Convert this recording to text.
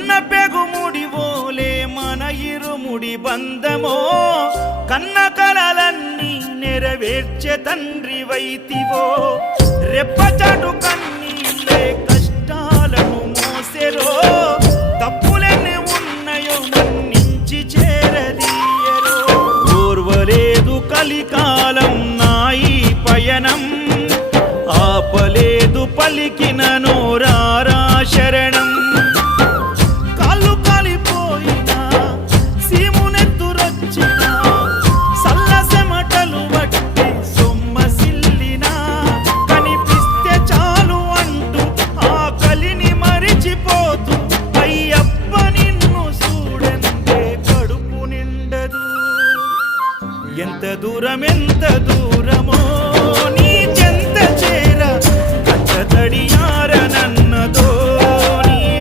కన్న పెగుముడి ఓలే మన ఇరుముడి బంధమో కన్న కలలన్నీ నెరవేర్చే తండ్రి వైతివో రెప్పచాటు కన్నీళ్ళే కష్టాలను మోసెరో తప్పులెన్ని ఉన్నాయో మన్నించి చేరదీయరో ఓర్వలేదు కలికాలం నాయి పయనం ఆపలేదు పలికిన నోరారా శరణం కాళ్ళు కాలిపోయినా సీమునెత్తురొచ్చినా సల్లసెమటలు వట్టి సొమ్మసిల్లినా కనిపిస్తే చాలు అంటూ ఆ కలిని మరిచిపోతూ అయ్యప్ప నిన్ను చూడందే కడుపు నిండదు ఎంత దూరం